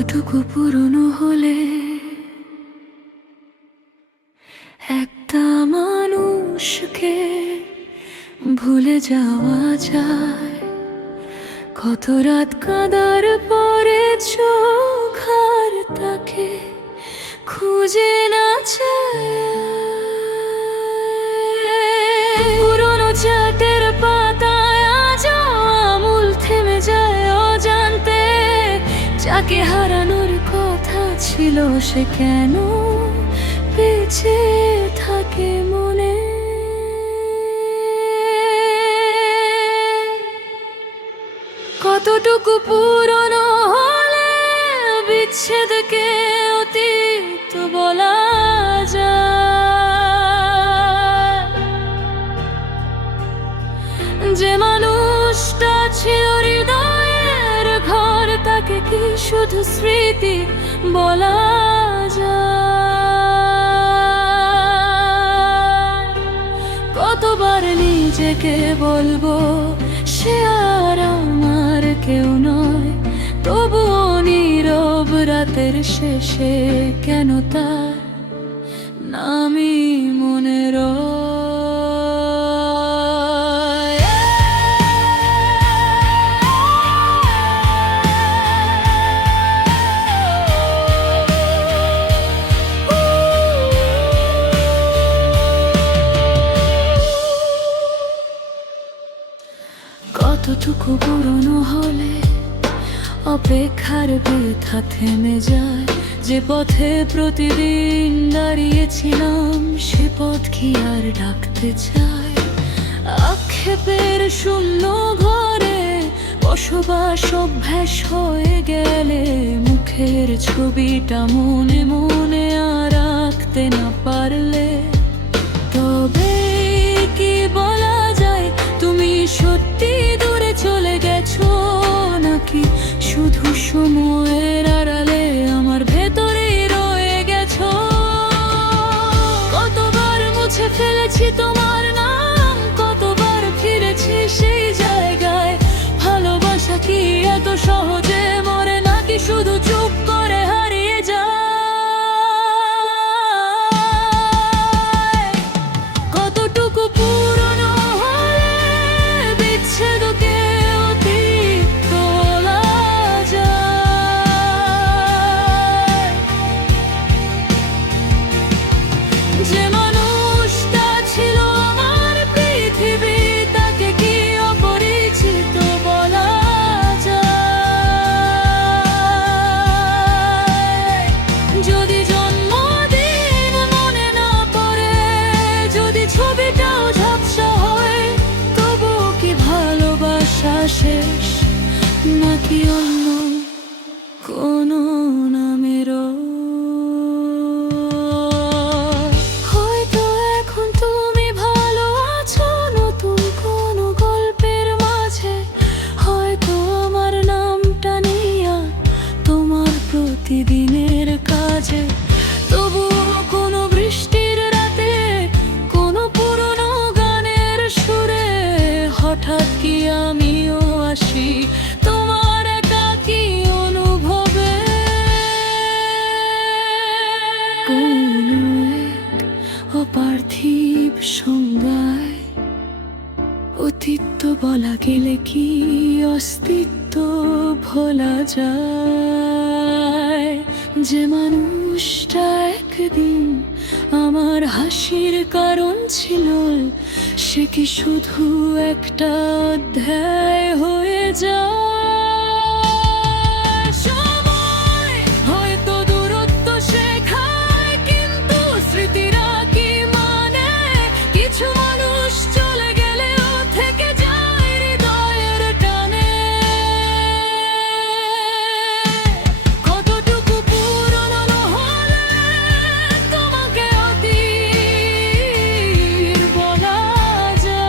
কতটুকু পুরনো হলে একটা মানুষকে ভুলে যাওয়া যায়। কত রাত কাঁদার পরে চোখ আর তাকে খুঁজে না চায়। পুরনো চাটের পাতায় আজ আমূল থেমে যায় অজান্তে। যাকে হারানোর কথা ছিল সে কেন বেঁচে থাকে মনে। কতটুকু পুরনো হলে বিচ্ছেদকে অতীত বলা যায়। যে মানুষটা ছিল হৃদয়ের ঘর তাকে কি শুধু স্মৃতি বলা যায়। কতবার নিজেকে বলবো সে আর আমার কেউ নয়, তবুও নীরব রাতের শেষে কেন তার নামই মনে রয়। কতটুকু পুরনো হলে অপেক্ষার বৃথা থেমে যায়। যে পথে প্রতিদিন দাঁড়িয়েছিলাম সে পথ কি আর ডাকতে চায়। আক্ষেপের শূন্য ঘরে বসবাস অভ্যাস হয়ে গেলে মুখের ছবিটা মনে মনে আর রাখতে না পারলে তবে কি বলা যায় তুমি সত্যি দূরে চলে গেছো, নাকি শুধু সময়ের আড়ালে আমার ভেতরেই রয়ে গেছো। কতবার মুছে ফেলেছি তোমার নাম, কতবার ফিরেছি সেই জায়গায়। ভালোবাসা কি এত সহজে মরে, নাকি শুধু চুপ করে হারিয়ে যায়। কতটুকু পুরনো হলে বিচ্ছেদকে অতীত বলা যায়। যে মানুষটা ছিল আমার পৃথিবী তাকে কি অপরিচিত বলা যায়। যদি জন্মদিন মনে না পড়ে, যদি ছবিটাও ঝাপসা হয়, তবুও কি ভালোবাসা শেষ, নাকি অন্য কোনো নামের? হয়তো এখন তুমি ভালো আছো নতুন কোনো গল্পের মাঝে। হয়তো আমার নামটা নিয়া তোমার প্রতিদিনের কাজে। তবুও কোনো বৃষ্টির রাতে কোনো পুরনো গানের সুরে হঠাৎ কি আমিও আসি তোমার একাকী অনুভবে। কোনো এক অপার্থিব সংজ্ঞায় অতীত বলা গেলে কি অস্তিত্ব ভোলা যায়। যে মানুষটা একদিন আমার হাসির কারণ ছিল সে কি শুধু একটা অধ্যায় হয়ে যায়। সময় হয়তো দূরত্ব শেখায়, কিন্তু স্মৃতিরা কি মানে। কিছু মানুষ চলে গেলেও থেকে যায় হৃদয়ের টানে। কতটুকু পুরনো হলে তোমাকে অতীত বলা যায়।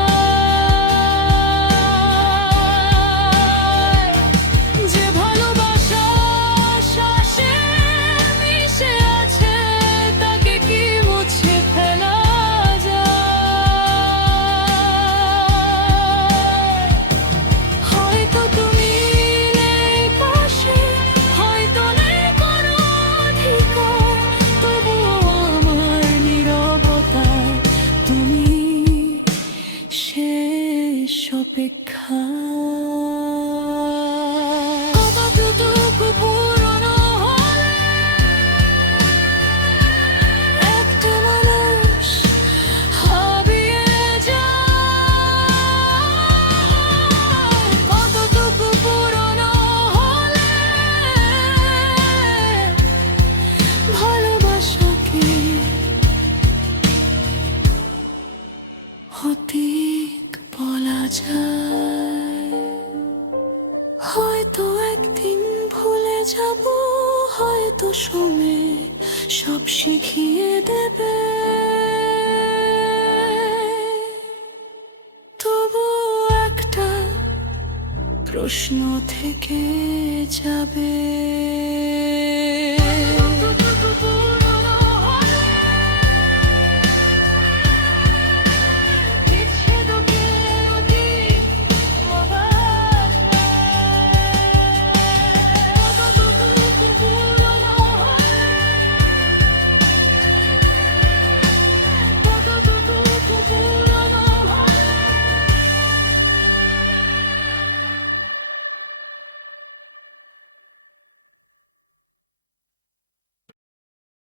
তুমি সব শিখিয়ে দেবে, তবু একটা প্রশ্ন থেকে যাবে।